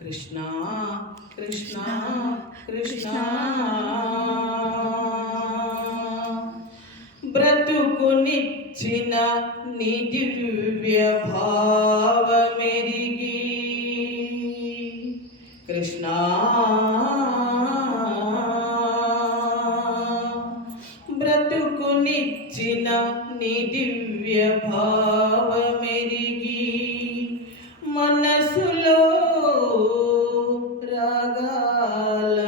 కృష్ణ కృష్ణ కృష్ణ బ్రతుకునిచ్చిన నీ దివ్య భావమెరిగి కృష్ణ బ్రతుకునిచ్చిన నీ దివ్య భావమెరిగి మనసులో రాగాల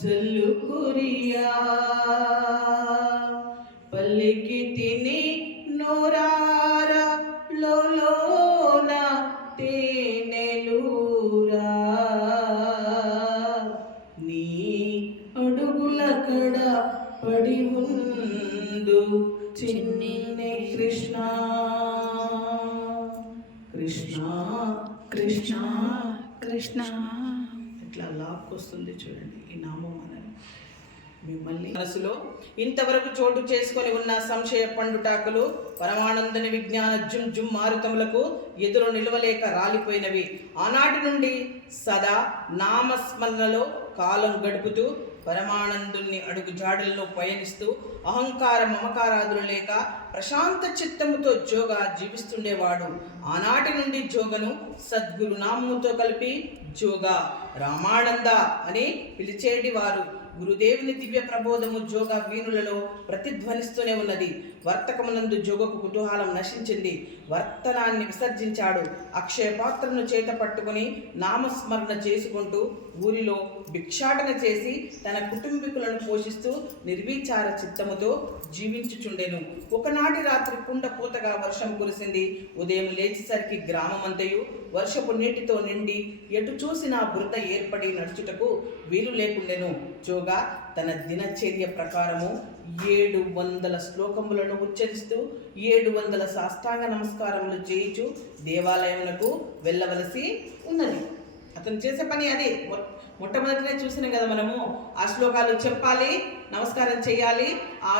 జల్లుకురియా పల్లికి తిని నోరార లోన తేనెలూరా నీ అడుగుల కడ పడి ఉండు చిన్ని కృష్ణ కృష్ణ కృష్ణ కృష్ణ ఇట్లా లాక్కొస్తుంది చూడండి ఈ నామం అనేది మిమ్మల్ని మనసులో ఇంతవరకు చోటు చేసుకొని ఉన్న సంశయ పండుటాకులు పరమానందని విజ్ఞాన జుమ్ జుమ్ మారుతములకు ఎదురు నిలవలేక రాలిపోయినవి. ఆనాటి నుండి సదా నామస్మరణలో కాలం గడుపుతూ పరమానందుని అడుగు జాడల్లో పయనిస్తూ అహంకార మమకారాదులు లేక ప్రశాంత చిత్తముతో జోగా జీవిస్తుండేవాడు. ఆనాటి నుండి జోగను సద్గురు నామముతో కలిపి జోగా రామానంద అని పిలిచేటివారు. గురుదేవుని దివ్య ప్రబోధము జోగ వీణులలో ప్రతిధ్వనిస్తూనే ఉన్నది. వర్తకమునందు జోగకు కుతూహలం నశించింది. వర్తనాన్ని విసర్జించాడు. అక్షయ పాత్రను చేత పట్టుకుని నామస్మరణ చేసుకుంటూ ఊరిలో భిక్షాటన చేసి తన కుటుంబీకులను పోషిస్తూ నిర్విచార చిత్తముతో జీవించుచుండెను. ఒకనాటి రాత్రి కుండపోతగా వర్షం కురిసింది. ఉదయం లేచేసరికి గ్రామమంతయు వర్షపు నీటితో నిండి ఎటు చూసినా బురద ఏర్పడి నడుచుటకు వీలు లేకుండెను. జోగా తన దినచర్య ప్రకారము 700 శ్లోకములను ఉచ్చరిస్తూ 700 సాష్టాంగ నమస్కారములు చేయుచు దేవాలయములకు వెళ్ళవలసి ఉన్నది. అతను చేసే పని అదే. మొట్టమొదటినే చూసినాం కదా మనము. ఆ శ్లోకాలు చెప్పాలి, నమస్కారం చేయాలి. ఆ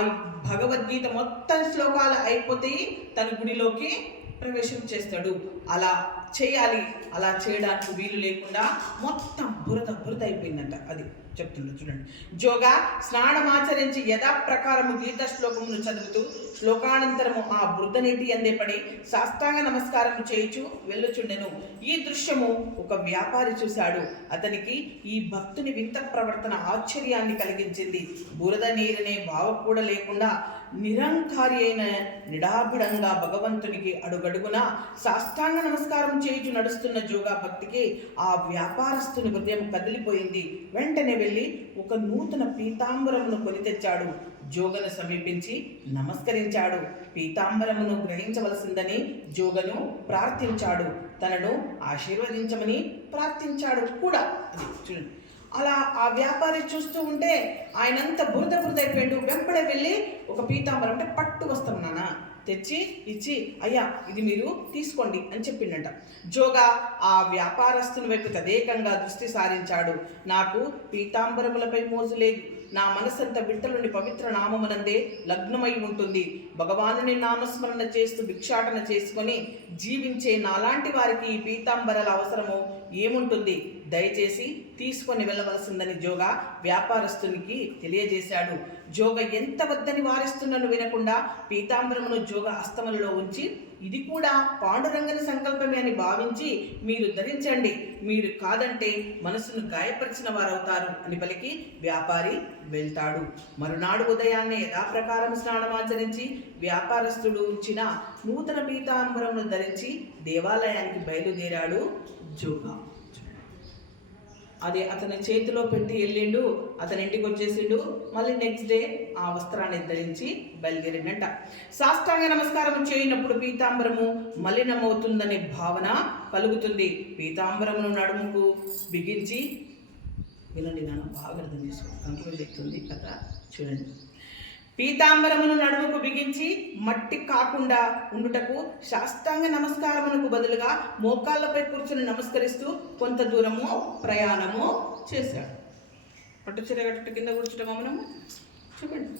భగవద్గీత మొత్తం శ్లోకాలు అయిపోతే తన గుడిలోకి ప్రవేశం చేస్తాడు. అలా చేయాలి. అలా చేయడానికి వీలు లేకుండా మొత్తం బురద అయిపోయిందంట. అది చెప్తుండ్రు చూడండి. జోగా స్నానమాచరించి యథాప్రకారము గీత శ్లోకమును చదువుతూ శ్లోకానంతరము ఆ బురద నీటి అందే పడి సాష్టాంగ నమస్కారము చేయుచు వెళ్ళుచుండెను. ఈ దృశ్యము ఒక వ్యాపారి చూశాడు. అతనికి ఈ భక్తుని వింత ప్రవర్తన ఆశ్చర్యాన్ని కలిగించింది. బురద నీరునే బావ కూడా లేకుండా నిరంకారి అయిన నిడాభిడంగా భగవంతునికి అడుగడుగున సాష్టాంగ నమస్కారం చేయుచు నడుస్తున్న జోగా భక్తికి ఆ వ్యాపారస్తుని హృదయం కదిలిపోయింది. వెంటనే వెళ్ళి ఒక నూతన పీతాంబరమును కొని తెచ్చాడు. జోగను సమీపించి నమస్కరించాడు. పీతాంబరమును గ్రహించవలసిందని జోగను ప్రార్థించాడు. తనను ఆశీర్వదించమని ప్రార్థించాడు కూడా. అది చూడండి. అలా ఆ వ్యాపారి చూస్తూ ఉంటే ఆయనంతా బురద అయిపోయాడు. వెంపడే వెళ్ళి ఒక పీతాంబరం అంటే పట్టు వస్త్రం నాన్న తెచ్చి ఇచ్చి, అయ్యా ఇది మీరు తీసుకోండి అని చెప్పిండట. జోగా ఆ వ్యాపారస్తుని వైపు తదేకంగా దృష్టి సారించాడు. నాకు పీతాంబరములపై మోజు లేదు. నా మనసంతా విఠలుని పవిత్ర నామమునందే లగ్నమై ఉంటుంది. భగవానుని నామస్మరణ చేస్తూ భిక్షాటన చేసుకొని జీవించే నాలాంటి వారికి ఈ పీతాంబరాల అవసరము ఏముంటుంది? దయచేసి తీసుకొని వెళ్ళవలసిందని జోగా వ్యాపారస్తునికి తెలియజేశాడు. జోగ ఎంత వద్దని వారిస్తున్నను వినకుండా పీతాంబరమును జోగ హస్తములలో ఉంచి, ఇది కూడా పాండురంగని సంకల్పమే అని భావించి మీరు ధరించండి, మీరు కాదంటే మనసును గాయపరిచిన వారవుతారు అని పలికి వ్యాపారి వెళ్తాడు. మరునాడు ఉదయాన్నే యథాప్రకారం స్నానమాచరించి వ్యాపారస్తుడు ఉంచిన నూతన పీతాంబరమును ధరించి దేవాలయానికి బయలుదేరాడు జోగా. అది అతని చేతిలో పెట్టి వెళ్ళిండు. అతని ఇంటికి వచ్చేసిండు. మళ్ళీ నెక్స్ట్ డే ఆ వస్త్రాన్ని ధరించి బయలుదేరిండట. సాష్టాంగ నమస్కారం చేయనప్పుడు పీతాంబరము మలినమవుతుందనే భావన కలుగుతుంది. పీతాంబరమును నడుముకు బిగించి, వినండి నాన్న, బాగా అర్థం చేసుకోండి, కంట్రోల్ అవుతుంది కదా, చూడండి. పీతాంబరమును నడుముకు బిగించి మట్టి కాకుండా ఉండుటకు సాష్టాంగ నమస్కారమునకు బదులుగా మోకాళ్ళపై కూర్చుని నమస్కరిస్తూ కొంత దూరము ప్రయాణము చేశాడు. పట్టు చీర కట్టు కింద కూర్చుంటామా మనము? చెప్పండి.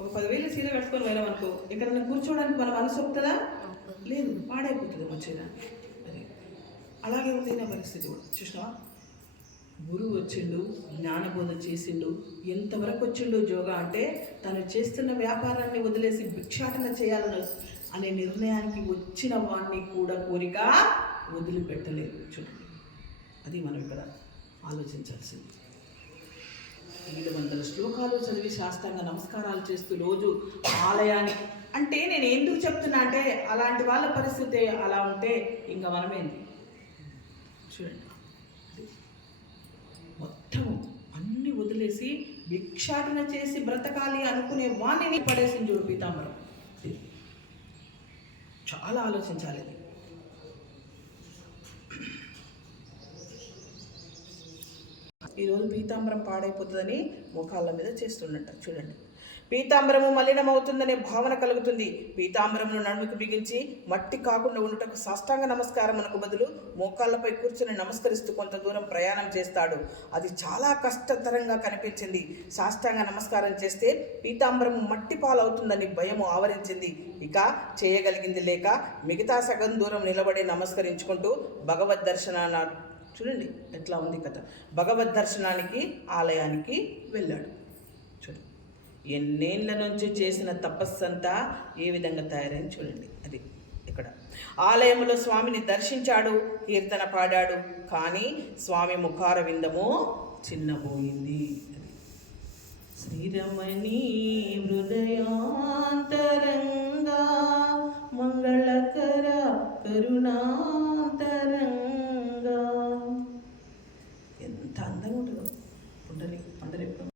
ఒక 10,000 చీర కట్టుకొని వెళ్ళాం అనుకో, ఎక్కడన్నా కూర్చోవడానికి మన మనసు ఒప్పుతుందా? లేదు, పాడైపోతుంది మా చీర. అది అలాగే ఉంది నా పరిస్థితి కూడా. చూసినావా, గురువు వచ్చిండు, జ్ఞానబోధ చేసిండు, ఎంతవరకు వచ్చిండు యోగా అంటే తను చేస్తున్న వ్యాపారాన్ని వదిలేసి భిక్షాటన చేయాలని అనే నిర్ణయానికి వచ్చిన వాడిని కూడా కోరిక వదిలిపెట్టలేదు. చూడండి, అది మనం ఇక్కడ ఆలోచించాల్సింది. 700 శ్లోకాలు చదివి శాస్త్రంగా నమస్కారాలు చేస్తూ రోజు ఆలయానికి, అంటే నేను ఎందుకు చెప్తున్నా అంటే అలాంటి వాళ్ళ పరిస్థితి అలా ఉంటే ఇంకా మనమేంటి చూడండి, మొత్తం అన్ని వదిలేసి భిక్షాటన చేసి బ్రతకాలి అనుకునే వాణ్ణి పడేసింది చూడు పీతాంబరం. చాలా ఆలోచించాలి. ఈరోజు పీతాంబరం పాడైపోతుందని మోకాళ్ళ మీద చేస్తుండట. చూడండి, పీతాంబరము మలినమవుతుందనే భావన కలుగుతుంది. పీతాంబరమును నడుముకు బిగించి మట్టి కాకుండా ఉండుటకు సాష్టాంగ నమస్కారమునకు బదులు మోకాళ్ళపై కూర్చొని నమస్కరిస్తూ కొంత దూరం ప్రయాణం చేస్తాడు. అది చాలా కష్టతరంగా కనిపించింది. సాష్టాంగ నమస్కారం చేస్తే పీతాంబరము మట్టి పాలవుతుందని భయము ఆవరించింది. ఇక చేయగలిగింది లేక మిగతా సగం దూరం నిలబడి నమస్కరించుకుంటూ భగవద్ దర్శనాన్ని, చూడండి ఎట్లా ఉంది కథ, భగవద్ దర్శనానికి ఆలయానికి వెళ్ళాడు. చూడండి, ఎన్నేళ్ల నుంచి చేసిన తపస్సంతా ఏ విధంగా తయారైంది చూడండి. అది ఇక్కడ ఆలయంలో స్వామిని దర్శించాడు, కీర్తన పాడాడు, కానీ స్వామి ముఖార విందము చిన్నబోయింది. శ్రీరమణి హృదయాంతరంగా మంగళకర కరుణా